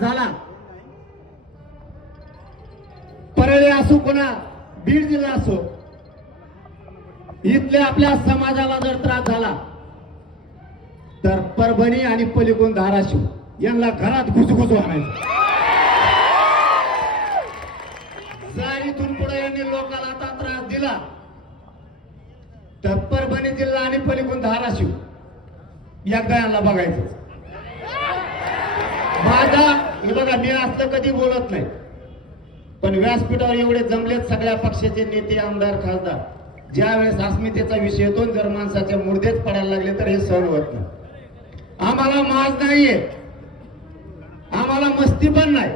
त्रास झाला, परळी असो पुन्हा बीड जिल्हा असो, इथल्या आपल्या समाजाला जर त्रास झाला तर परभणी आणि पलीकडून धाराशिव यांना घरात घुसघुस आणायचं. जर इथून पुढे यांनी लोकांना आता त्रास दिला तर परभणी जिल्हा आणि पलीकडून धाराशिव एकदा यांना बघायचं. माझा हे बघा, मी असलं कधी बोलत नाही, पण व्यासपीठावर एवढे जमलेत सगळ्या पक्षाचे नेते, आमदार, खासदार, ज्या वेळेस अस्मितेचा विषय येतो, जर माणसाचे मुर्देच पडायला लागले तर हे सहन होत नाही. आम्हाला माज नाहीये, आम्हाला मस्ती पण नाही.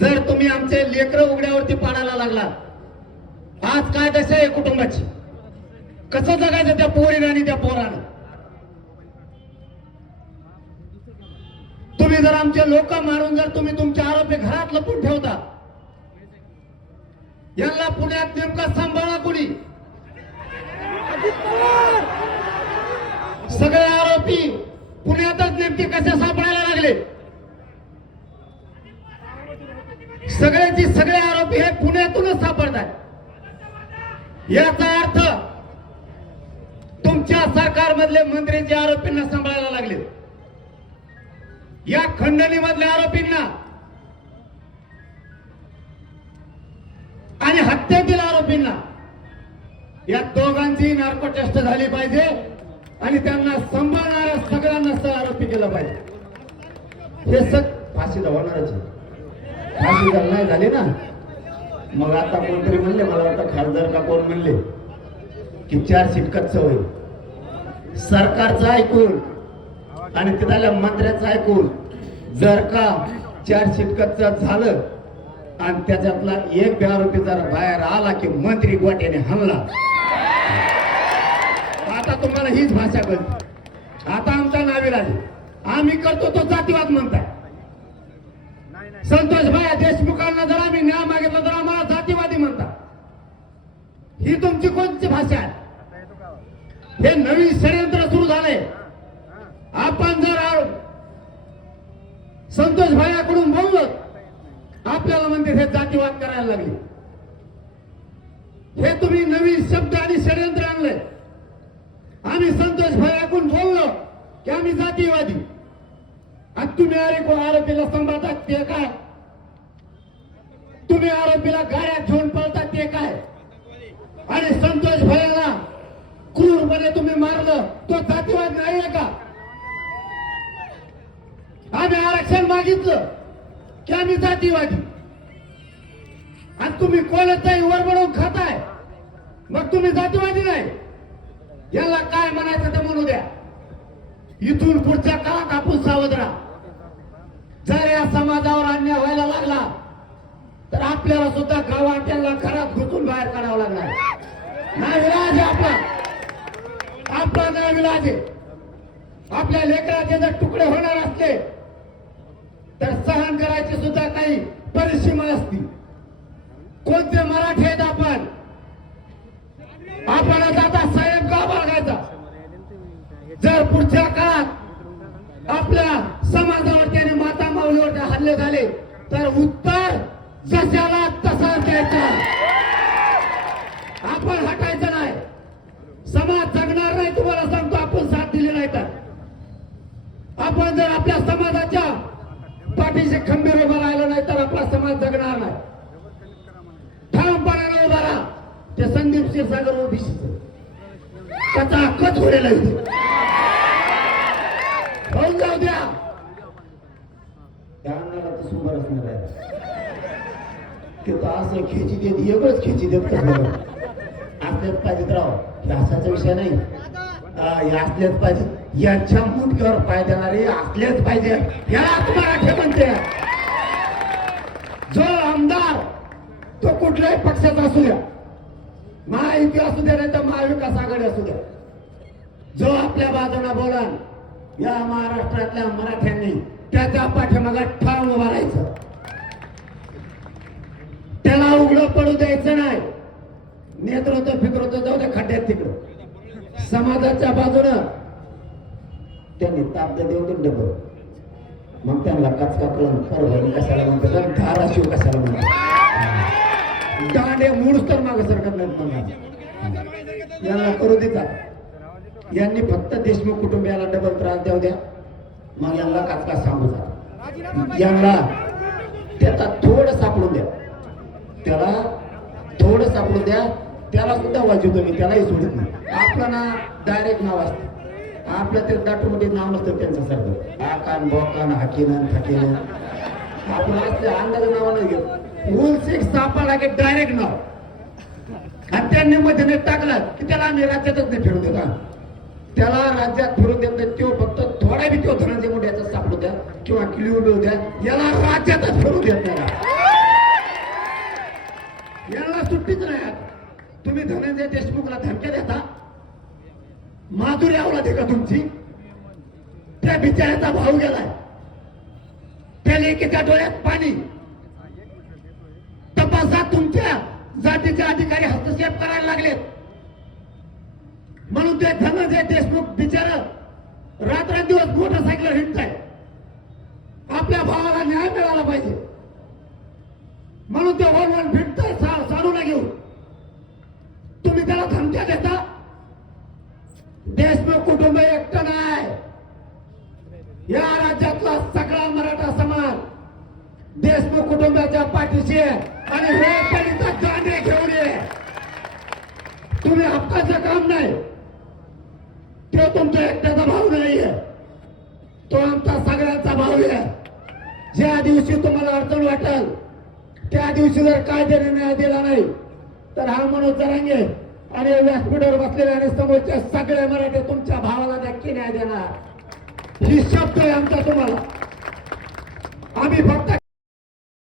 जर तुम्ही आमचे लेकरं उघड्यावरती पाडायला लागला, आज काय दशा आहे कुटुंबाची, कसं जगायचं त्या पोरीनं आणि त्या पोरानं. तुम्ही जर आमचे लोक मारून जर तुम्ही तुमचे आरोपी घरात लपून ठेवता, यांना पुण्यात नेमका सांभाळा कुणी? सगळे आरोपी पुण्यातच नेमके कसे सापडायला लागले? सगळे आरोपी हे पुण्यातूनच सापडतात. याचा अर्थ तुमच्या सरकारमधले मंत्री जे आरोपींना सांभाळायला लागले, या खंडणीमधल्या आरोपींना आणि हत्येतील आरोपींना, या दोघांची नार्को टेस्ट झाली पाहिजे आणि त्यांना सांभाळणाऱ्या सगळ्यांना सह आरोपी केलं पाहिजे. हे फाशी होणारच आहे. फाशी जर नाही झाली ना, मग आता कोणतरी म्हणले, मला वाटतं खासदार का कोण म्हणले की 4 सीट कच्च होईल. सरकारचं ऐकून आणि तिथल्या मंत्र्याचं ऐकून जर का 4 सीट कच्च झालं आणि त्याच्यातला एक बी आरोपी जर बाहेर आला की मंत्री गोट्याने हल्ला, आता तुम्हाला हीच भाषा कळते. आता आमचा नाविलाज आहे, आम्ही करतो तो जातीवाद म्हणताय. संतोष भाई देशमुखांना जर आम्ही न्याय मागितला तर आम्हाला जातीवादी म्हणता. ही तुमची कोणती भाषा आहे? हे नवीन षडयंत्र सुरू झाले. आपण जर संतोष भाईकडून बोललो, आपल्याला म्हणते हे जातीवाद करायला लागले. हे तुम्ही नवीन शब्द आणि षडयंत्र आणले. आम्ही संतोष भाईकडून बोललो की आम्ही जातीवादी, आणि तुम्ही आरोपीला सांभाळतात ते काय? तुम्ही आरोपीला गाड्यात घेऊन पळतात ते काय? आणि संतोष भाईला क्रूरपणे तुम्ही मारलं, तो जातीवाद नाहीये का? आम्ही आरक्षण मागितलं की आम्ही जातीवादी, आणि तुम्ही कोणाचाही वर बनवून खाताय, मग तुम्ही जातीवादी नाही? याला काय म्हणायचं ते म्हणू द्या. इथून पुढच्या काळात आपण सावध राहा. जर या समाजावर अन्याय व्हायला लागला तर आपल्याला सुद्धा गावात त्यांना घरात घुसून बाहेर काढावं लागणार. नाविलाज आहे आपला नाविलाज आहे. आपल्या लेकराचे जर तुकडे होणार असले तर सहन करायची सुद्धा काही परिसीमा असती. कोणते मराठी आहेत आपण? आपण आता साहेब गाव बाळगायचा. जर पुढच्या काळात आपल्या समाजावरती आणि माता माऊलीवरती हल्ले झाले तर उत्तर जशाला तसा द्यायचा. आपण हटायचं नाही. समाज जगणार नाही, तुम्हाला सांगतो. आपण साथ दिली नाही तर आपण जर आपल्या समाजाच्या पाठीशी खंबीर उभा राहिला नाही तर आपला समाज जगणार नाही. ठामपणाने उभा राहा. ते संदीप क्षीरसागर ओबीसी त्याचा हक्कच होईल होऊन जाऊ द्या. त्या अन्नाला तसं उभं असणार आहे की तो असं खेची देत, एवढंच खेची देत असल्याच पाहिजेत राव. हे असाचा विषय नाही. हे असल्याच पाहिजे. यांच्या मुठक्यावर पाय देणारे असलेच पाहिजे. याला मराठी म्हणते. जो आमदार तो कुठल्याही पक्षाचा असू द्या, महायुती असू द्या नाही तर महाविकास आघाडी असू द्या, जो आपल्या बाजूला बोला या महाराष्ट्रातल्या मराठ्यांनी त्याच्या पाठीमागे ठाम उभा राहायचं. त्याला उघडं पडू द्यायचं नाही. नेतृत्व फिक्रत्व जाऊ दे खड्ड्यात तिकडं. समाजाच्या बाजूनं त्यांनी ताब्यात देऊन डबल मग त्यांना कचकाकलन परभणी कशाला म्हणतात आणि धाराशिव कशाला म्हणतात. दांडे मूळच तर मागे सरकत नाहीत म्हणा. यांना करू देतात. यांनी फक्त देशमुख कुटुंबियाला डबल त्रास द्याव द्या, मग यांना काचका सांगू जा. यांना त्याचा थोडं सापडून द्या, त्याला थोडं सापडून द्या, त्याला सुद्धा वाजवतो मी, त्यालाही सोडत नाही. आपलं ना डायरेक्ट नाव असतं, आपलं ते दाटूमध्ये नाव नसतं त्यांचं सारखं आकान बोकान हाकीन थाकीन. आपण असले अंदाज नावानं घेऊ उलसिक सापाला की डायरेक्ट नाव. आणि त्यांनी मध्ये नाही टाकलं की त्याला आम्ही राज्यातच नाही फिरून देता, त्याला राज्यात फिरून देत नाही. तो फक्त थोडा बी तो धनंजय मुंडे याचा सापडू द्या किंवा किलिव मिळू द्या, याला राज्यातच फिरून देत नाही. याला सुट्टीच नाही. तुम्ही धनंजय देशमुखला धमक्या देता, माधुरी अवलाद का तुमची? त्या बिचाऱ्याचा भाऊ गेलाय, त्या लेकीच्या डोळ्यात पाणी. तपासात तुमच्या जातीचे अधिकारी हस्तक्षेप करायला लागलेत, म्हणून ते धनंजय देशमुख बिचार रात्रंदिवस मोटरसायकल हिंडताय. आपल्या भावाला न्याय मिळाला पाहिजे म्हणून ते वन फिरताय साडूला घेऊन. तुम्ही त्याला धमक्या देता. देशमुख कुटुंब एकटं नाही, या राज्यातला सगळा मराठा समाज देशमुख कुटुंबाच्या पाठीशी आहे. आणि हे पलीचा दांडे घेऊन ये. तुम्ही हक्काचं काम नाही, तो तुमच्या एकट्याचा भाऊ नाहीये, तो आमचा सगळ्यांचा भाऊ आहे. ज्या दिवशी तुम्हाला अडचण वाटेल त्या दिवशी जर कायद्याने न्याय दिला नाही तर हा मनोज जरांगे आणि व्यासपीठावर बसलेले आणि समोरच्या सगळे मराठी तुमच्या भावाला नक्की न्याय देणार. ही शब्द आहे आमचा तुम्हाला. आम्ही फक्त